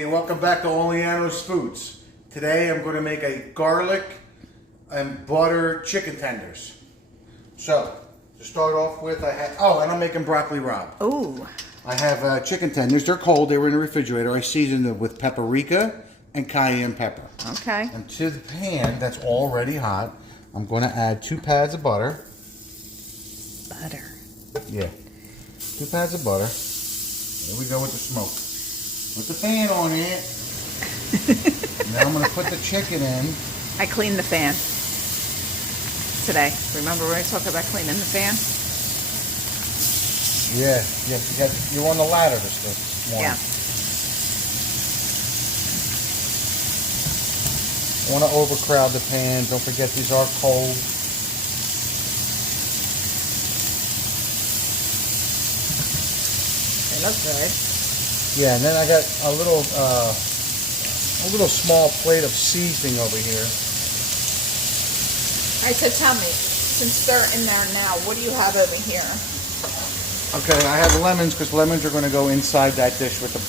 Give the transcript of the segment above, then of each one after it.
Hey, welcome back to Oleano's Foods. Today I'm going to make a garlic and butter chicken tenders. So, to start off with, and I'm making broccoli rabe. Oh. I have chicken tenders. They're cold. They were in the refrigerator. I seasoned them with paprika and cayenne pepper. Okay. And to the pan that's already hot, I'm going to add 2 pads of butter. Butter. Yeah. 2 pads of butter. There we go with the smoke. Put the fan on it. Now I'm going to put the chicken in. I cleaned the fan today. Remember when I talked about cleaning the fan? Yeah, you're on the ladder this morning. Yeah. I want to overcrowd the pan. Don't forget these are cold. They look good. Yeah, and then I got a little small plate of seasoning over here. All right, so tell me, since they're in there now, what do you have over here? Okay, I have lemons because lemons are going to go inside that dish with the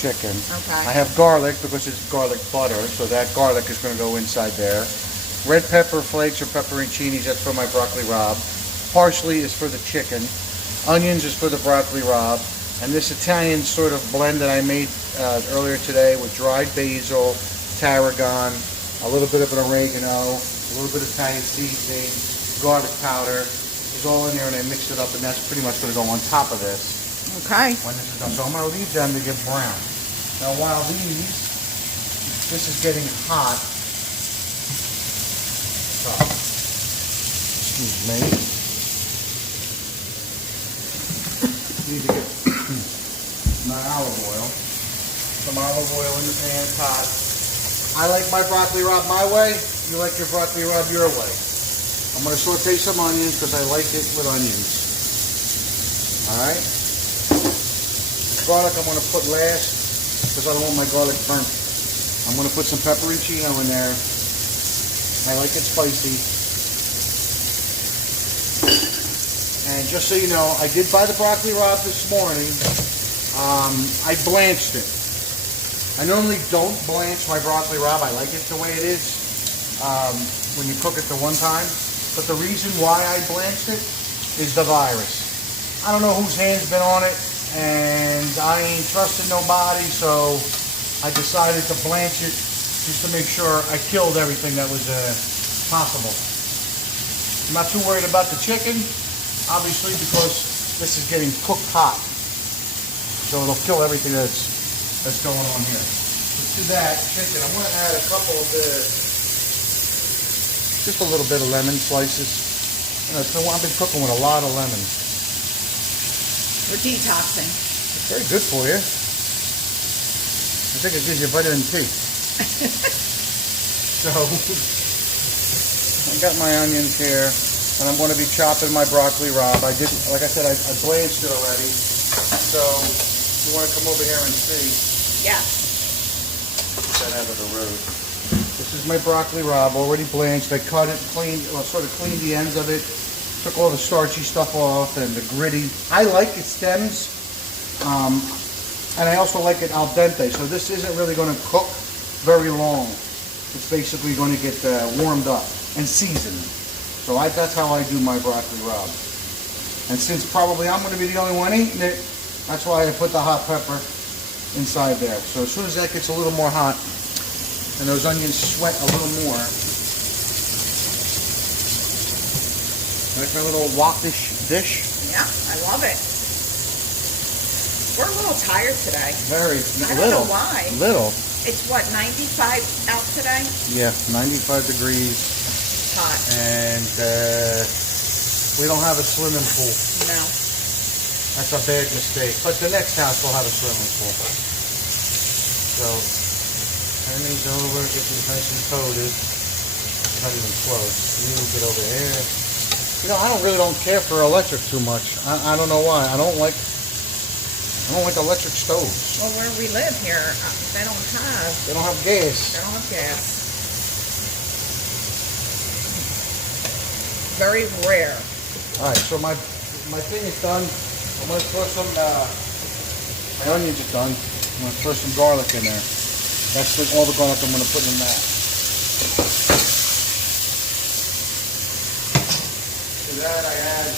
chicken. Okay. I have garlic because it's garlic butter, so that garlic is going to go inside there. Red pepper flakes or pepperoncinis, that's for my broccoli rabe. Parsley is for the chicken. Onions is for the broccoli rabe. And this Italian sort of blend that I made earlier today with dried basil, tarragon, a little bit of an oregano, a little bit of Italian seasoning, garlic powder is all in there, and I mixed it up, and that's pretty much going to go on top of this. Okay. When this is done. So I'm going to leave them to get brown. Now while this is getting hot, excuse me, need to get my olive oil. Some olive oil in the pan, it's hot. I like my broccoli rabe my way. You like your broccoli rabe your way. I'm going to saute some onions because I like it with onions. Alright? Garlic I'm going to put last because I don't want my garlic burnt. I'm going to put some pepperoncino in there. I like it spicy. And just so you know, I did buy the broccoli rabe this morning. I blanched it. I normally don't blanch my broccoli rabe. I like it the way it is when you cook it the one time. But the reason why I blanched it is the virus. I don't know whose hand's been on it, and I ain't trusting nobody, so I decided to blanch it just to make sure I killed everything that was possible. I'm not too worried about the chicken, obviously, because this is getting cooked hot. So it'll kill everything that's going on here. So to that chicken, I'm going to add a couple of just a little bit of lemon slices. You know, I've been cooking with a lot of lemons. We're detoxing. It's very good for you. I think it gives you vitamin P. So I got my onions here, and I'm going to be chopping my broccoli rabe. I did, like I said, I blanched it already. So you want to come over here and see? Yeah. Get that out of the road. This is my broccoli rabe, already blanched. I cut it, sort of cleaned the ends of it, took all the starchy stuff off and the gritty. I like its stems, and I also like it al dente. So this isn't really going to cook very long. It's basically going to get warmed up and seasoned. So that's how I do my broccoli rabe. And since probably I'm going to be the only one eating it, that's why I put the hot pepper inside there. So as soon as that gets a little more hot and those onions sweat a little more, like my little wok-ish dish. Yeah, I love it. We're a little tired today. Very I don't know why. Little. It's what, 95 out today? Yeah, 95 degrees. Hot. And we don't have a swimming pool. No. That's a bad mistake. But the next house will have a swimming pool. So, turn these over, get these nice and coated. Not even close. You get over here. You know, I don't care for electric too much. I don't know why. I don't like electric stoves. Well, where we live here, they don't have They don't have gas. They don't have gas. Very rare. All right, so my thing is done. I'm going to throw some, my onions are done. I'm going to throw some garlic in there. That's all the garlic I'm going to put in that. To that I add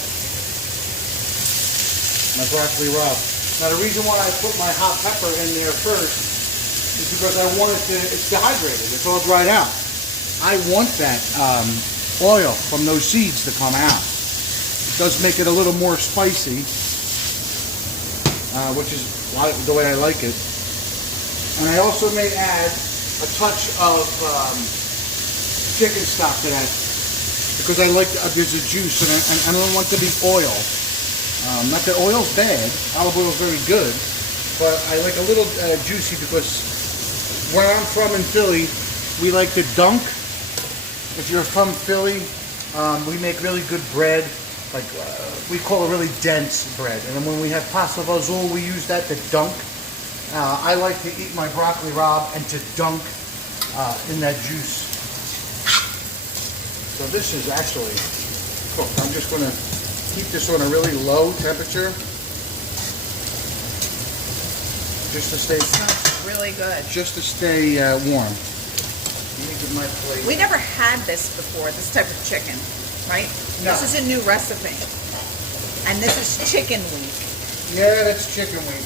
my broccoli rabe. Now the reason why I put my hot pepper in there first is because I want it to, it's dehydrated, it's all dried out. I want that oil from those seeds to come out. It does make it a little more spicy, which is the way I like it. And I also may add a touch of chicken stock to that because I like, there's a juice and I don't want to be oil. Not that oil's bad, olive oil is very good, but I like a little juicy because where I'm from in Philly, we like to dunk. If you're from Philly, we make really good bread, like we call it really dense bread. And then when we have pasta fazool, we use that to dunk. I like to eat my broccoli rabe and to dunk in that juice. So this is actually cooked. I'm just going to keep this on a really low temperature, just to stay. Smells really good. Just to stay warm. Let me get my plate. We never had this before, this type of chicken, right? No. This is a new recipe. And this is chicken week. Yeah, that's chicken week.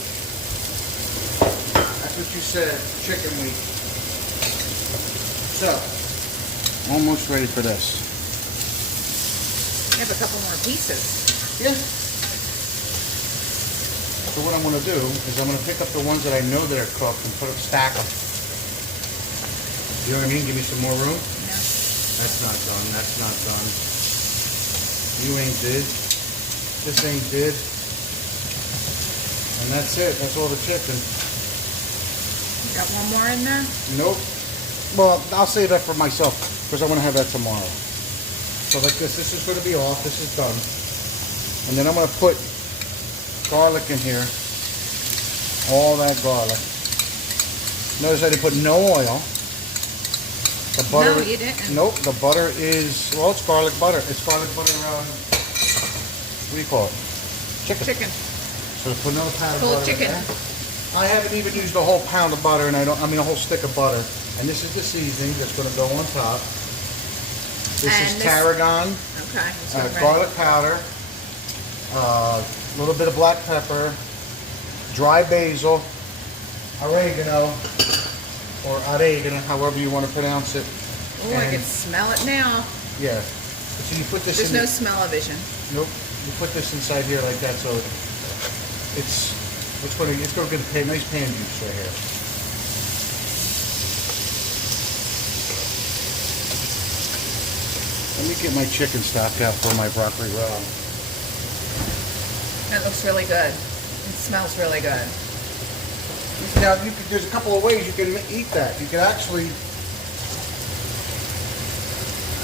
That's what you said, chicken week. So, almost ready for this. We have a couple more pieces. Yeah. So what I'm going to do is I'm going to pick up the ones that I know that are cooked and stack them. You know what I mean? Give me some more room. Yeah. That's not done. That's not done. You ain't did. This ain't did. And that's it. That's all the chicken. You got one more in there? Nope. Well, I'll save that for myself because I want to have that tomorrow. So like this is going to be off. This is done. And then I'm going to put garlic in here. All that garlic. Notice I didn't put no oil. The butter. No, you didn't. Nope. The butter is, well, it's garlic butter. It's garlic butter. What do you call it? Chicken. Chicken. So put another pound of Full butter chicken. in there. I haven't even used a whole pound of butter, and a whole stick of butter. And this is the seasoning that's going to go on top. This is tarragon, Okay. garlic powder, a little bit of black pepper, dry basil, oregano, or oregano, however you want to pronounce it. Oh, I can smell it now. Yeah. So you put this There's in. no smell-o-vision. Nope. You put this inside here like that, so it's going to get a nice pan juice right here. Let me get my chicken stock out for my broccoli rabe. That looks really good. It smells really good. Now, there's a couple of ways you can eat that. You can actually,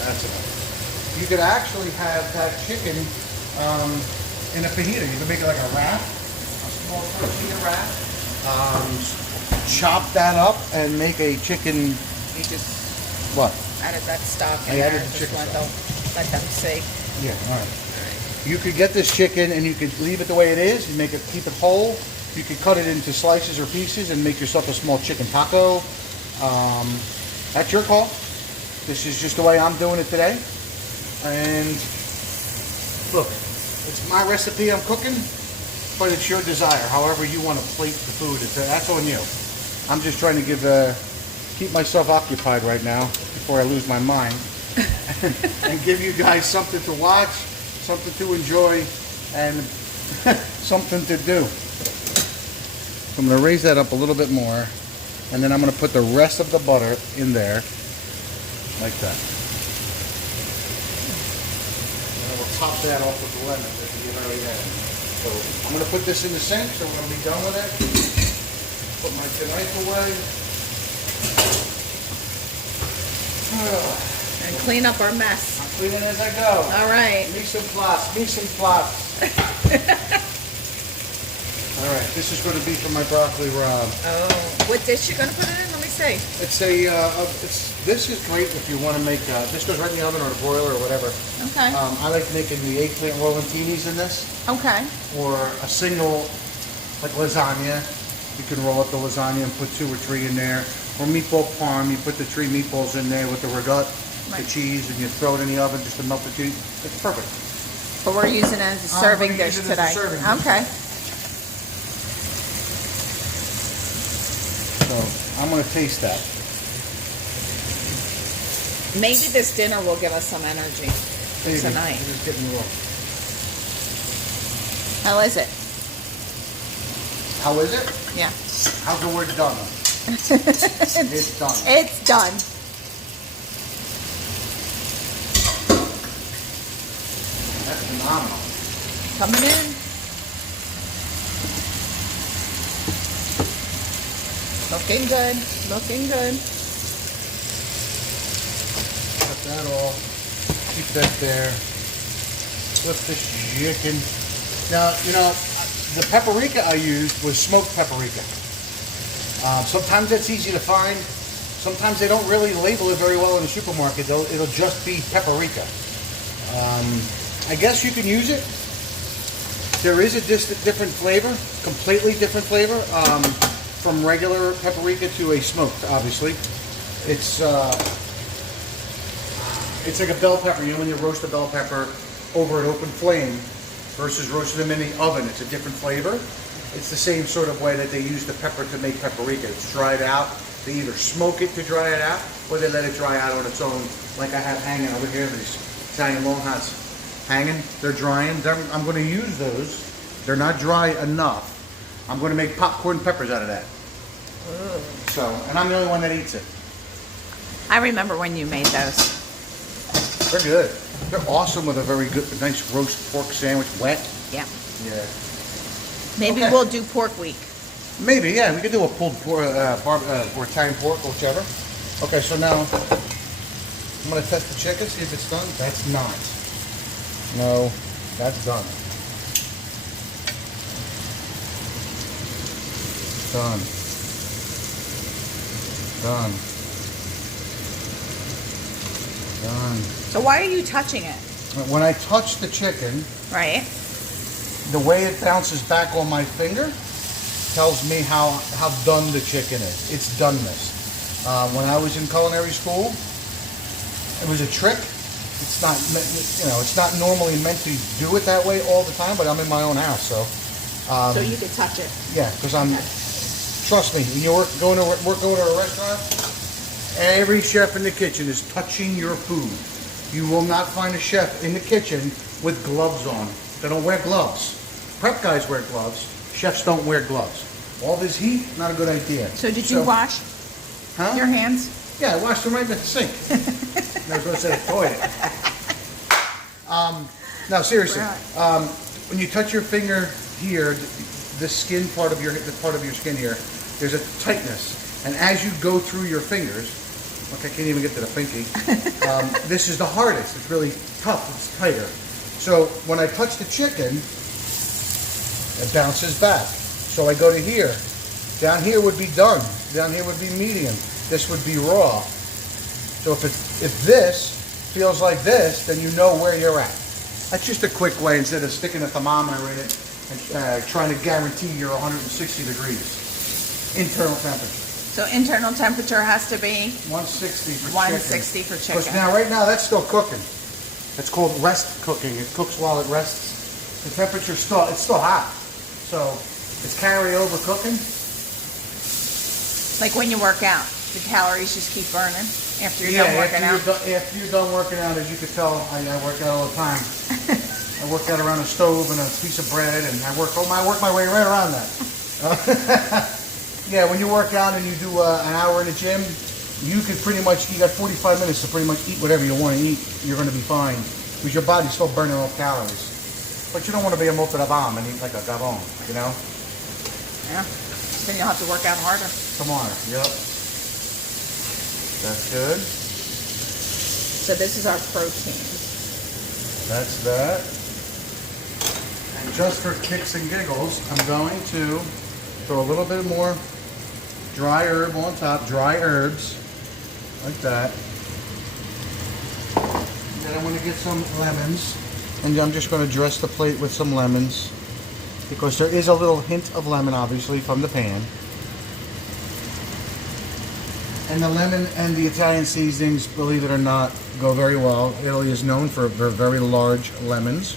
that's enough. You could actually have that chicken in a fajita. You can make it like a wrap, a small tortilla wrap. Chop that up and make a chicken. You just What? added that stock in I there. added the Just chicken wanted stock. to let them see. Yeah, all right. You could get this chicken and you could leave it the way it is. You make it, keep it whole. You could cut it into slices or pieces and make yourself a small chicken taco. That's your call. This is just the way I'm doing it today. And look, it's my recipe I'm cooking, but it's your desire. However you want to plate the food, that's on you. I'm just trying to keep myself occupied right now before I lose my mind and give you guys something to watch, something to enjoy, and something to do. So I'm going to raise that up a little bit more, and then I'm going to put the rest of the butter in there, like that. And we'll top that off with the lemon that we already had. So I'm going to put this in the sink, so we're going to be done with it. Put my knife away. And clean up our mess. I'm cleaning as I go. All right. Mise en place, mise en place. All right, this is going to be for my broccoli rabe. Oh, what dish you gonna put it in? Let me see. This is great if you want to make. This goes right in the oven or a broiler or whatever. Okay. I like making the eggplant rollantinis in this, Okay. or a single, like lasagna. You can roll up the lasagna and put 2 or 3 in there, or meatball parm. You put the 3 meatballs in there with the ragout, Right. the cheese, and you throw it in the oven just to melt the cheese. It's perfect. But we're using it as a serving dish Use it as a today. serving dish. Okay. So I'm going to taste that. Maybe this dinner will give us some energy Maybe. tonight. I'm just getting a little. How is it? How is it? Yeah. How's the word done? It's done. It's done. That's phenomenal. Coming in. Looking good. Looking good. Cut that off. Keep that there. Flip the chicken. Now, you know, the paprika I used was smoked paprika. Sometimes that's easy to find. Sometimes they don't really label it very well in the supermarket. It'll just be paprika. I guess you can use it. There is a different flavor, completely different flavor, from regular paprika to a smoked, obviously. It's like a bell pepper. You know when you roast a bell pepper over an open flame versus roasting them in the oven, it's a different flavor. It's the same sort of way that they use the pepper to make paprika. It's dried out. They either smoke it to dry it out, or they let it dry out on its own, like I have hanging over here, these Italian long hots hanging. They're drying. I'm going to use those. They're not dry enough. I'm going to make popcorn peppers out of that. Ooh. So, and I'm the only one that eats it. I remember when you made those. They're good. They're awesome with a very good, nice roast pork sandwich, wet. Yeah. Yeah. Maybe Okay. we'll do pork week. Maybe, yeah. We could do a pulled pork, or Italian pork, or whichever. Okay, so now I'm going to test the chicken, see if it's done. That's not. No, that's done. Done. Done. Done. So why are you touching it? When I touch the chicken, Right? the way it bounces back on my finger tells me how done the chicken is. It's doneness. When I was in culinary school, it was a trick. It's not, it's not normally meant to do it that way all the time, but I'm in my own house, so. So you could touch it. Yeah, because I'm. Trust me, when you're going to a restaurant, every chef in the kitchen is touching your food. You will not find a chef in the kitchen with gloves on. They don't wear gloves. Prep guys wear gloves. Chefs don't wear gloves. All this heat, not a good idea. So did you wash your hands? Yeah, I washed them right in the sink. Never going to say the toilet. Now, seriously, when you touch your finger here, the skin part of your skin here, there's a tightness, and as you go through your fingers, look, I can't even get to the pinky. This is the hardest. It's really tough. It's tighter. So when I touch the chicken, it bounces back. So I go to here. Down here would be done. Down here would be medium. This would be raw. So if this feels like this, then you know where you're at. That's just a quick way instead of sticking a thermometer in it and trying to guarantee you're 160 degrees. Internal temperature. So internal temperature has to be 160 for 160 for chicken. Because now, right now, that's still cooking. It's called rest cooking. It cooks while it rests. The temperature's still hot. So it's carryover cooking. Like when you work out, the calories just keep burning after you're done working out. After you're done working out, as you can tell, I work out all the time. I work out around a stove and a piece of bread, and I work my way right around that. Yeah, when you work out and you do an hour in the gym, you got 45 minutes to pretty much eat whatever you want to eat. You're going to be fine because your body's still burning off calories. But you don't want to be a moto da bomb and eat like a gabon, you know? Yeah. Then you'll have to work out harder. Come on, yep. That's good. So this is our protein. That's that. And just for kicks and giggles, I'm going to throw a little bit more dry herb on top, dry herbs, like that. And then I'm going to get some lemons, and I'm just going to dress the plate with some lemons, because there is a little hint of lemon, obviously, from the pan. And the lemon and the Italian seasonings, believe it or not, go very well. Italy is known for their very large lemons.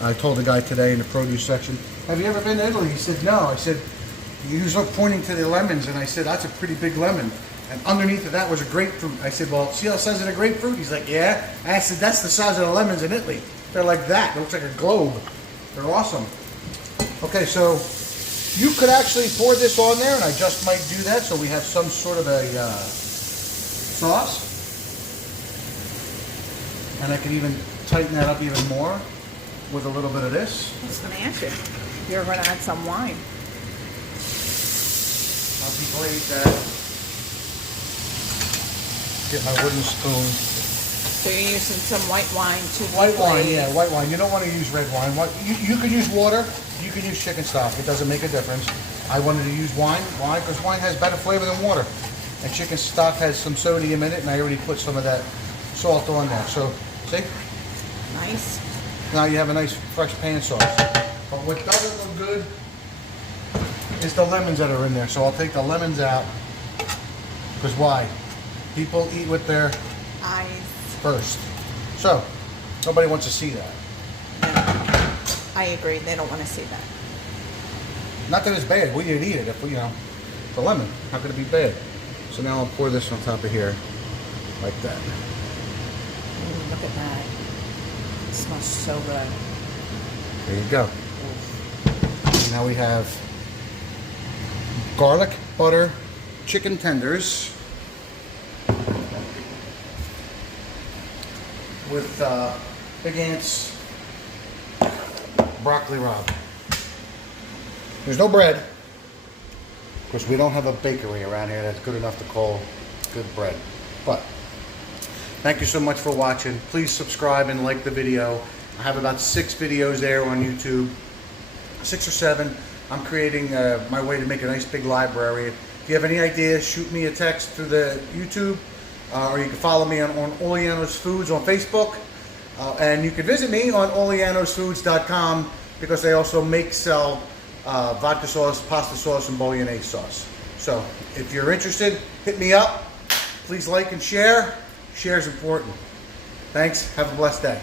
I told the guy today in the produce section, have you ever been to Italy? He said, no. I said, he was pointing to the lemons, and I said, that's a pretty big lemon. And underneath of that was a grapefruit. I said, well, see how it says it a grapefruit? He's like, yeah. And I said, that's the size of the lemons in Italy. They're like that. It looks like a globe. They're awesome. Okay, so you could actually pour this on there, and I just might do that so we have some sort of a sauce. And I could even tighten that up even more with a little bit of this. I was going to ask you. You're going to add some wine. I'll degrade that. Get my wooden spoon. So you're using some white wine to White wine, yeah, white wine. You don't want to use red wine. You could use water. You could use chicken stock. It doesn't make a difference. I wanted to use wine. Why? Because wine has better flavor than water. And chicken stock has some sodium in it, and I already put some of that salt on there. So, see? Nice. Now you have a nice fresh pan sauce. But what doesn't look good is the lemons that are in there. So I'll take the lemons out. Because why? People eat with their Eyes. first. So, nobody wants to see that. I agree. They don't want to see that. Not that it's bad. We didn't eat it. If we, the lemon, how could it be bad? So now I'll pour this on top of here, like that. Look at that. It smells so good. There you go. Now we have garlic, butter, chicken tenders with Big Ant's broccoli rabe. There's no bread, because we don't have a bakery around here that's good enough to call good bread. But thank you so much for watching. Please subscribe and like the video. I have about 6 videos there on YouTube, 6 or 7. I'm creating my way to make a nice big library. If you have any ideas, shoot me a text through the YouTube, or you can follow me on Oleano's Foods on Facebook. And you can visit me on oleanosfoods.com, because they also sell vodka sauce, pasta sauce, and bolognese sauce. So if you're interested, hit me up. Please like and share. Share is important. Thanks. Have a blessed day.